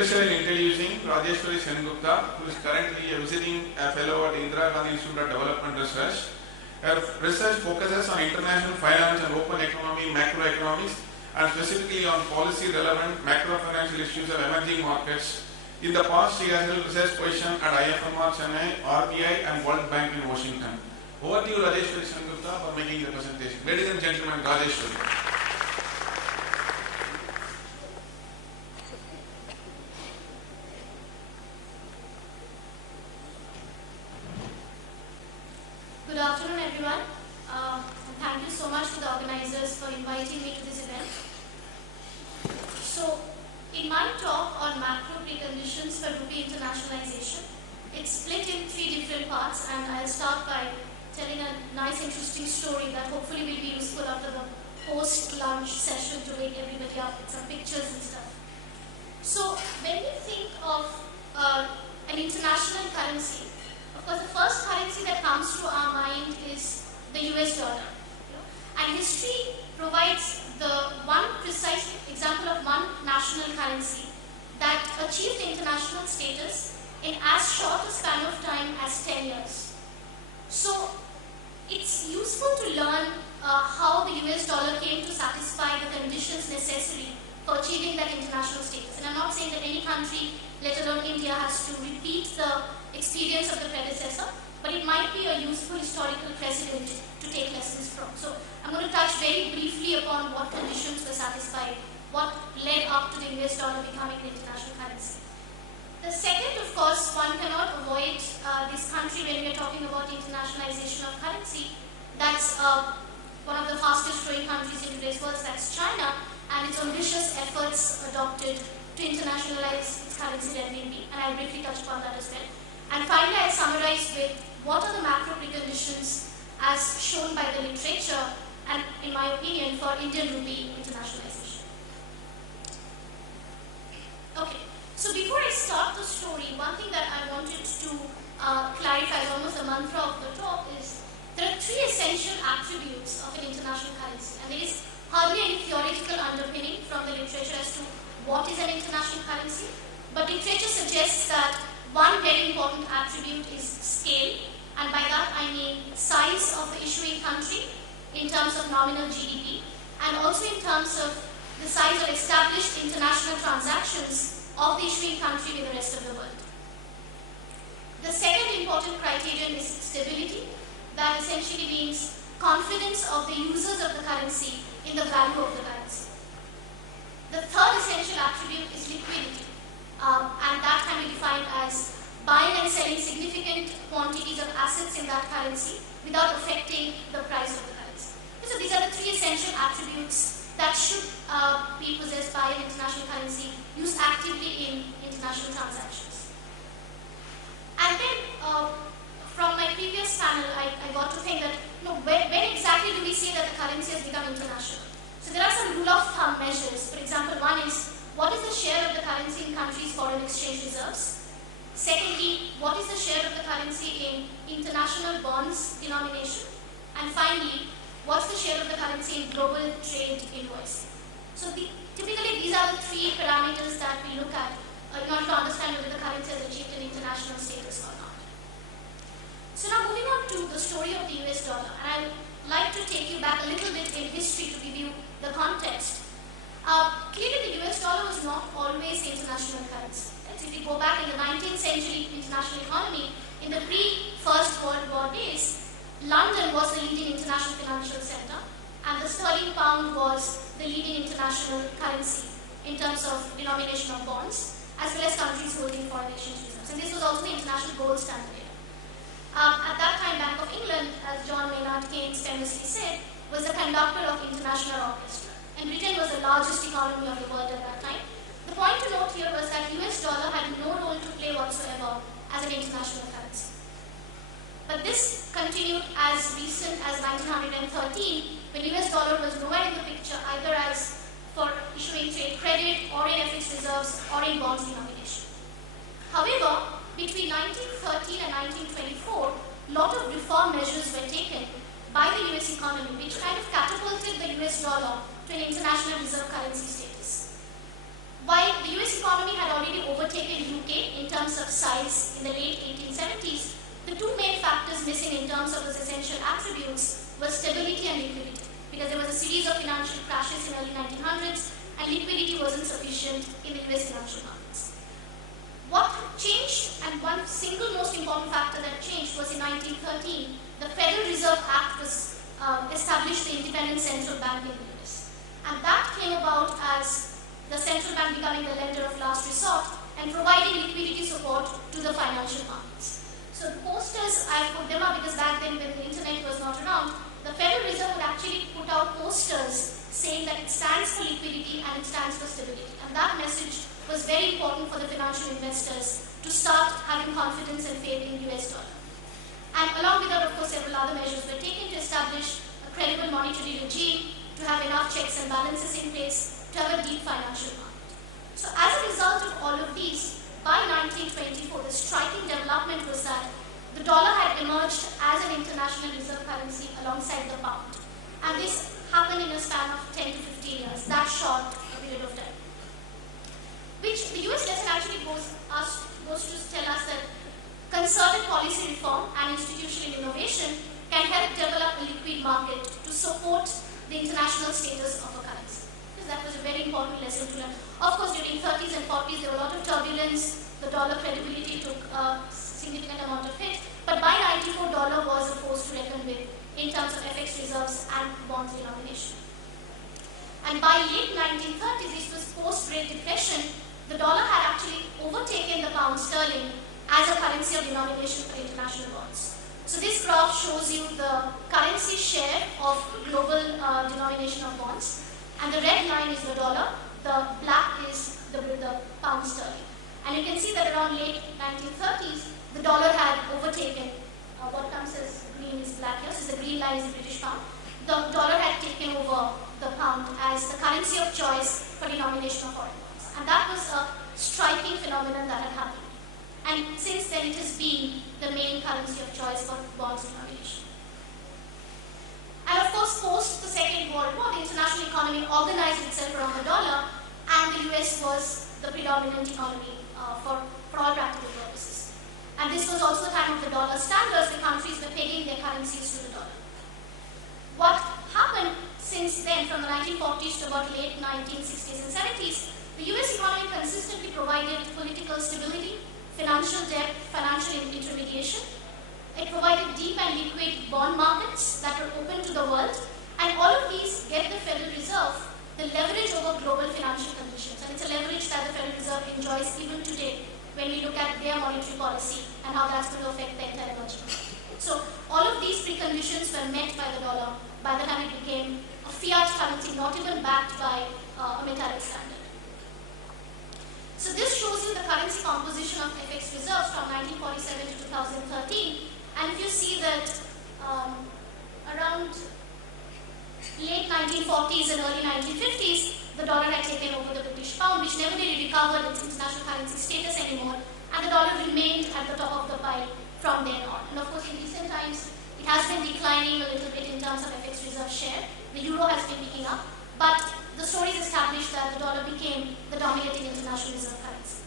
pleasure in introducing Rajeshwari Sengupta, who is currently a visiting fellow at Indira Gandhi Institute of Development Research. Her research focuses on international finance and open economy, macroeconomics, and specifically on policy-relevant macro-financial issues of emerging markets. In the past, she has held research position at IFMR Chennai, RBI, and World Bank in Washington. Over to you, Rajeshwari Sengupta, for making the presentation. Ladies and gentlemen, Rajeshwari. Good afternoon, everyone. Thank you so much to the organizers for inviting me to this event. So, in my talk on macro preconditions for rupee internationalization, it's split in 3 different parts, and I'll start by telling a nice, interesting story that hopefully will be useful after the post-lunch session to wake everybody up with some pictures and stuff. So, when you think of an international currency, of course, the first currency that comes to our mind is the US dollar. And history provides the one precise example of one national currency that achieved international status in as short a span of time as 10 years. So, it's useful to learn how the US dollar came to satisfy the conditions necessary for achieving that international status. And I'm not saying that any country, let alone India, has to repeat the experience of the predecessor, but it might be a useful historical precedent to take lessons from. So I'm going to touch very briefly upon what conditions were satisfied, what led up to the US dollar becoming the international currency. The second, of course, one cannot avoid this country when we are talking about internationalization of currency. That's one of the fastest growing countries in today's world, that's China, and its ambitious efforts adopted to internationalize its currency renminbi, and I'll briefly touch upon that as well. And finally, I'll summarize with what are the macro preconditions as shown by the literature and, in my opinion, for Indian rupee internationalization. Okay, so before I start the story, one thing that I wanted to clarify as almost the mantra of the talk is there are 3 essential attributes of an international currency, and there is hardly any theoretical underpinning from the literature as to what is an international currency, but literature suggests that one very important attribute is scale, and by that I mean size of the issuing country in terms of nominal GDP, and also in terms of the size of established international transactions of the issuing country with the rest of the world. The second important criterion is stability. That essentially means confidence of the users of the currency in the value of the currency. The third essential attribute is liquidity. And that can be defined as buying and selling significant quantities of assets in that currency without affecting the price of the currency. So these are the 3 essential attributes that should be possessed by an international currency used actively in international transactions. And then from my previous panel, I got to think that when exactly do we say that the currency has become international? So there are some rule of thumb measures. For example, one is what is the share of the currency in countries' foreign exchange reserves? Secondly, what is the share of the currency in international bonds denomination? And finally, what's the share of the currency in global trade invoicing? So typically these are the 3 parameters that we look at in order to understand whether the currency has achieved an international status or not. So now moving on to the story of the US dollar, and I'd like to take you back a little bit in history to give you the context. Clearly the US dollar was not always the international currency. If we go back in the 19th century international economy, in the pre-First World War days, London was the leading international financial center, and the sterling pound was the leading international currency in terms of denomination of bonds, as well as countries holding foreign exchange reserves. And this was also the international gold standard. At that time, Bank of England, as John Maynard Keynes famously said, was the conductor of international orchestra. And Britain was the largest economy of the world at that time. The point to note here was that US dollar had no role to play whatsoever as an international currency. But this continued as recent as 1913, when US dollar was nowhere in the picture either as for issuing trade credit or in FX reserves or in bonds denomination. However, between 1913 and 1924, a lot of reform measures were taken by the US economy, which kind of catapulted the US dollar to an international reserve currency status. While the US economy had already UK in terms of size in the late 1870s, the two main factors missing in terms of its essential attributes were stability and liquidity, because there was a series of financial crashes in early 1900s and liquidity wasn't sufficient in the US financial markets. What changed, and one single most important factor that changed, was in 1913, the Federal Reserve Act was established the independent central bank in the US. And that came about as the central bank becoming the lender of last resort and providing liquidity support to the financial markets. So the posters, I put them up because back then when the internet was not around, the Federal Reserve would actually put out posters saying that it stands for liquidity and it stands for stability. And that message was very important for the financial investors to start having confidence and faith in US dollar. And along with that, of course, several other measures were taken to establish a credible monetary regime, to have enough checks and balances in place, to have a deep financial market. So as a result of all of these, by 1924, the striking development was that the dollar had emerged as an international reserve currency alongside the pound. And this happened in a span of 10 to 15 years, that short a period of time. Which the US lesson actually goes to tell us that concerted policy reform and institutional innovation can help develop a liquid market to support the international status of a currency. Because that was a very important lesson to learn. Of course, during 30s and 40s, there were a lot of turbulence. The dollar credibility took a significant amount of hit. But by 94, dollar was a force to reckon with in terms of FX reserves and bonds denomination. And by late 1930s, this was post-Great Depression, the dollar had actually overtaken the pound sterling as a currency of denomination for international bonds. So this graph shows you the currency share of global denomination of bonds. And the red line is the dollar, the black is the pound sterling. And you can see that around late 1930s, the dollar had overtaken, what comes as green is black here, so the green line is the British pound. The dollar had taken over the pound as the currency of choice for denomination of foreign bonds. And that was a striking phenomenon that had happened. And since then, it has been the main currency of choice for bonds denomination. And of course, post the Second World War, the international economy organized itself around the dollar, and the US was the predominant economy for all practical purposes. And this was also the time of the dollar standards. The countries were pegging their currencies to the dollar. What happened since then, from the 1940s to about late 1960s and 70s, the US economy consistently provided political stability, financial depth, financial intermediation. It provided deep and liquid bond markets that were open to the world, and all of these get the Federal Reserve the leverage over global financial conditions. And it's a leverage that the Federal Reserve enjoys even today when we look at their monetary policy and how that's going to affect the entire emerging market. So all of these preconditions were met by the dollar by the time it became a fiat currency, not even backed by a metallic standard. So this shows you the currency composition of FX reserves from 1947 to 2013. And if you see that around late 1940s and early 1950s, the dollar had taken over the British pound, which never really recovered its international currency status anymore, and the dollar remained at the top of the pile from then on. And of course, in recent times, it has been declining a little bit in terms of FX reserve share. The euro has been picking up, but the story is established that the dollar became the dominating international reserve currency.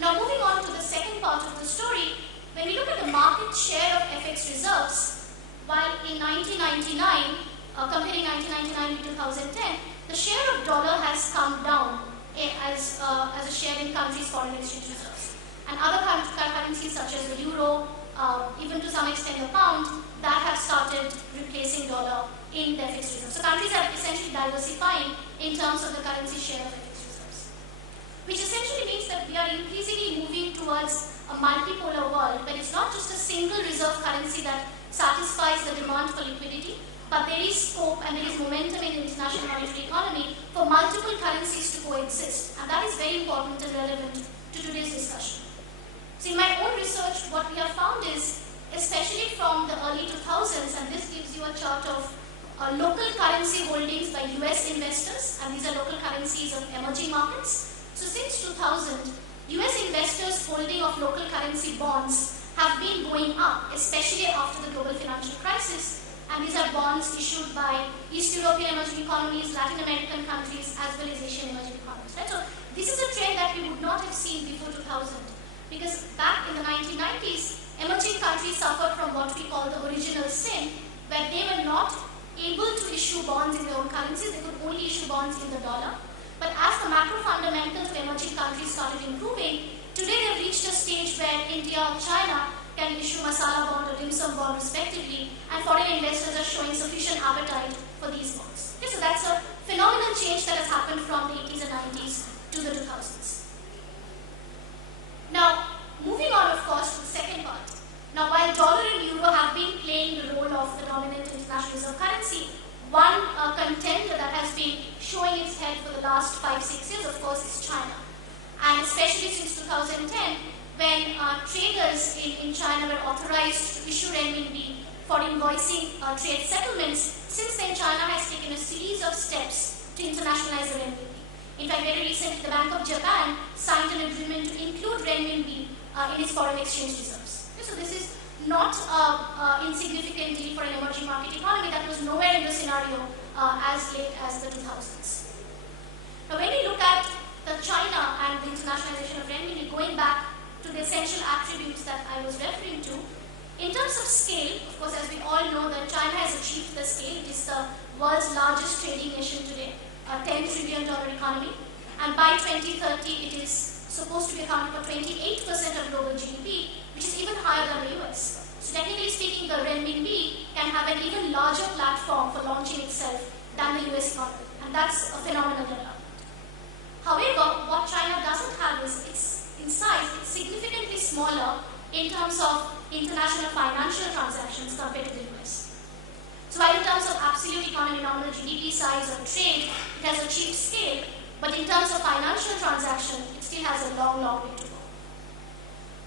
Now, moving on to the second part of the story, when we look at the market share of FX reserves, while in 1999, comparing 1999 to 2010, the share of dollar has come down as a share in countries' foreign exchange reserves. And other currencies such as the euro, even to some extent the pound, that have started replacing dollar in their fixed reserves. So countries are essentially diversifying in terms of the currency share of fixed reserves, which essentially means that we are increasingly moving towards a multipolar world where it's not just a single reserve currency that satisfies the demand for liquidity, but there is scope and there is momentum in the international monetary economy for multiple currencies to coexist. And that is very important and relevant to today's discussion. So in my own research, what we have found is, especially from the early 2000s, and this gives you a chart of local currency holdings by US investors, and these are local currencies of emerging markets. So since 2000, US investors' holding of local currency bonds have been going up, especially after the global financial crisis. And these are bonds issued by East European emerging economies, Latin American countries, as well as Asian emerging economies. Right? So this is a trend that we would not not have seen before 2000. Because back in the 1990s, emerging countries suffered from what we call the original sin, where they were not able to issue bonds in their own currencies, they could only issue bonds in the dollar. But as the macro fundamentals of emerging countries started improving, today they have reached a stage where India or China can issue masala bond or dim sum bond respectively, and foreign investors are showing sufficient appetite for these bonds. Okay, so that's a phenomenal change that has happened from the 80s and 90s to the 2000s. Now, moving on of course to the second part. Now, while dollar and euro have been playing the role of the dominant international reserve currency, one contender that has been showing its head for the last 5-6 years, of course, is China. And especially since 2010, when traders in China were authorized to issue renminbi for invoicing trade settlements, since then China has taken a series of steps to internationalize the renminbi. In fact, very recently, the Bank of Japan signed an agreement to include renminbi in its foreign exchange reserves. Okay, so this is not insignificant deal for an emerging market economy that was nowhere in the scenario as late as the 2000s. Now, when we look at the China and the internationalization of renminbi, going back to the essential attributes that I was referring to, in terms of scale, of course, as we all know that China has achieved the scale. It is the world's largest trading nation today, a $10 trillion economy, and by 2030 it is supposed to be accounting for 28% of global GDP, which is even higher than the US. So technically speaking, the renminbi can have an even larger platform for launching itself than the US economy, and that's a phenomenal development. However, what China doesn't have is, in size, it's significantly smaller in terms of international financial transactions compared to the US. So while in terms of absolute economy, nominal GDP size or trade, it has achieved scale, but in terms of financial transaction, it still has a long, long way to go.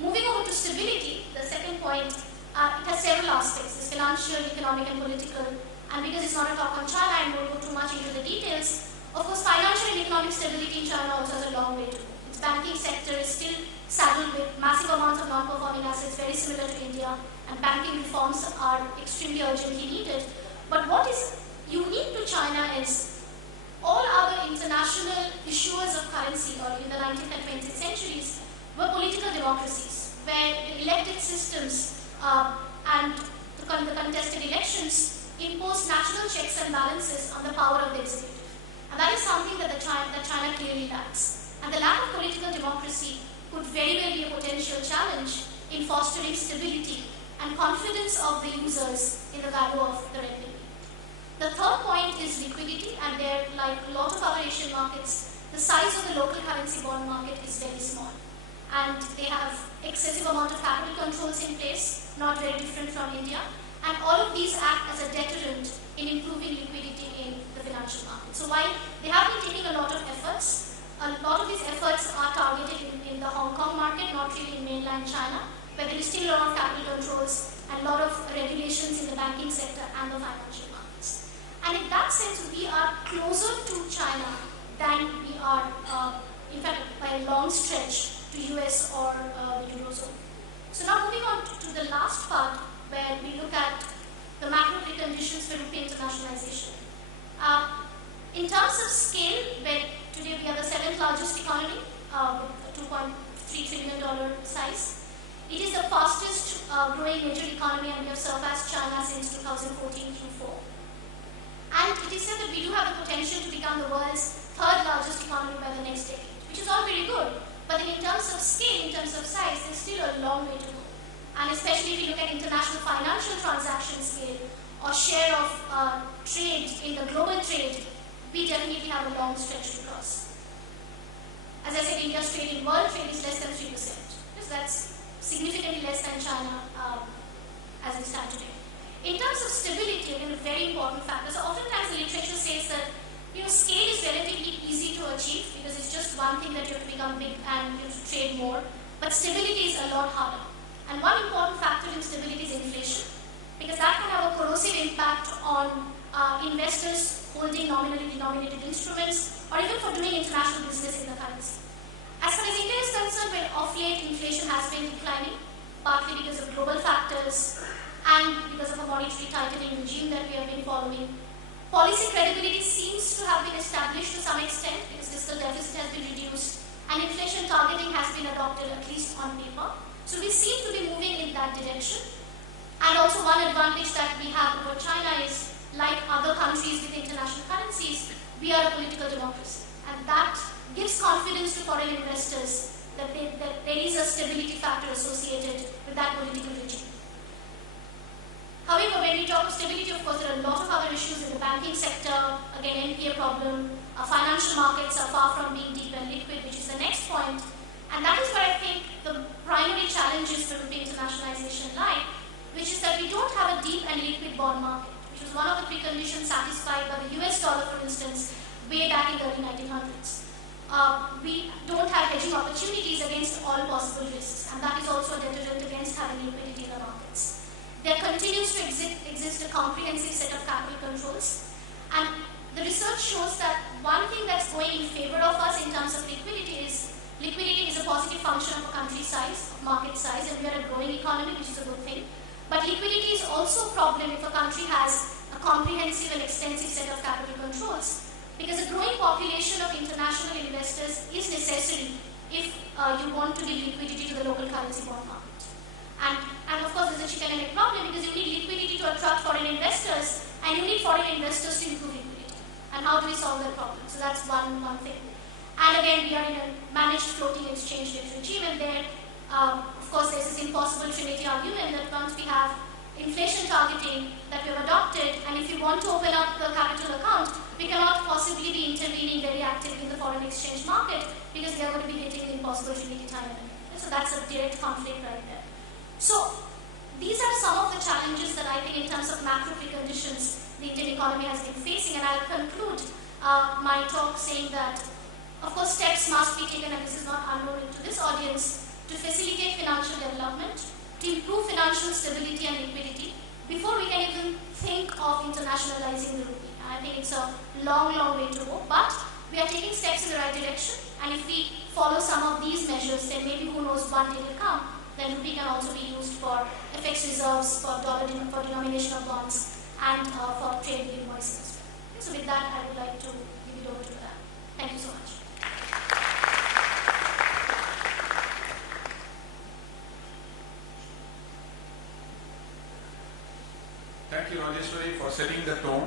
Moving over to stability, the second point, it has several aspects. It's financial, economic, and political. And because it's not a talk on China, I won't go too much into the details. Of course, financial and economic stability in China also has a long way to go. Its banking sector is still saddled with massive amounts of non-performing assets, very similar to India, and banking reforms are extremely urgently needed. But what is unique to China is all other international issuers of currency, or in the 19th and 20th centuries, were political democracies, where the elected systems and the contested elections imposed natural checks and balances on the power of the executive. And that is something that China clearly lacks. And the lack of political democracy could very well be a potential challenge in fostering stability and confidence of the users in the value of the renminbi. The third point is liquidity, and there, like a lot of other Asian markets, the size of the local currency bond market is very small. And they have excessive amount of capital controls in place, not very different from India. And all of these act as a deterrent in improving liquidity in the financial market. So while they have been taking a lot of efforts, a lot of these efforts are targeted in the Hong Kong market, not really in mainland China, where there is still a lot of capital controls and a lot of regulations in the banking sector and the financial markets. And in that sense, we are closer to China than we are, in fact, by a long stretch to US or the Eurozone. So now moving on to the last part, where we look at the macro preconditions for rupee internationalization. In terms of scale, where today we are the 7th largest economy with a $2.3 trillion size, it is the fastest growing major economy, and we have surpassed China since 2014 Q4. And it is said that we do have the potential to become the world's 3rd largest economy by the next decade, which is all very good. But then in terms of scale, in terms of size, there's still a long way to go. And especially if you look at international financial transaction scale or share of trade in the global trade, we definitely have a long stretch to cross. As I said, India's trade in world trade is less than 3%. So that's significantly less than China as we stand today. In terms of stability, again, a very important factor. So oftentimes the literature says that scale is relatively easy to achieve because it's just one thing that you have to become big and you have to trade more. But stability is a lot harder. And one important factor in stability is inflation, because that can have a corrosive impact on investors holding nominally denominated instruments, or even for doing international business in the currency. As far as India is concerned, well, of late inflation has been declining, partly because of global factors and because of a monetary tightening regime that we have been following. Policy credibility seems to have been established to some extent because fiscal deficit has been reduced, and inflation target been adopted, at least on paper. So we seem to be moving in that direction. And also one advantage that we have over China is, like other countries with international currencies, we are a political democracy. And that gives confidence to foreign investors that there is a stability factor associated with that political regime. However, when we talk of stability, of course, there are a lot of other issues in the banking sector. Again, NPA problem. Our financial markets are far from being deep and liquid, which is the next point. And that is where I think the primary challenges for rupee internationalization lie, which is that we don't have a deep and liquid bond market, which was one of the preconditions satisfied by the US dollar, for instance, way back in the early 1900s. We don't have hedging opportunities against all possible risks, and that is also a deterrent against having liquidity in the markets. There continues to exist a comprehensive set of capital controls, and the research shows that one thing that's going in favor of us in terms of liquidity is a positive function of a country's size, of market size, and we are a growing economy, which is a good thing. But liquidity is also a problem if a country has a comprehensive and extensive set of capital controls, because a growing population of international investors is necessary if you want to give liquidity to the local currency bond market. And of course, there's a chicken and egg problem, because you need liquidity to attract foreign investors, and you need foreign investors to improve liquidity. And how do we solve that problem? So that's one thing. And again, we are in a managed floating exchange rate regime, and there, of course, there's this impossible trinity argument that once we have inflation targeting that we have adopted, and if you want to open up the capital account, we cannot possibly be intervening very actively in the foreign exchange market, because they are going to be hitting the impossible trinity time and again. So that's a direct conflict right there. So these are some of the challenges that I think in terms of macro preconditions the Indian economy has been facing, and I'll conclude my talk saying that, of course, steps must be taken, and this is not unknown to this audience, to facilitate financial development, to improve financial stability and liquidity, before we can even think of internationalizing the rupee. And I think it's a long, long way to go, but we are taking steps in the right direction, and if we follow some of these measures, then maybe who knows, one day will come, then rupee can also be used for FX reserves, for denomination of bonds, and for trade with invoicing as well. So with that, I would like to give it over to that. Thank you so much. Thank you, Rajeshwari, for setting the tone.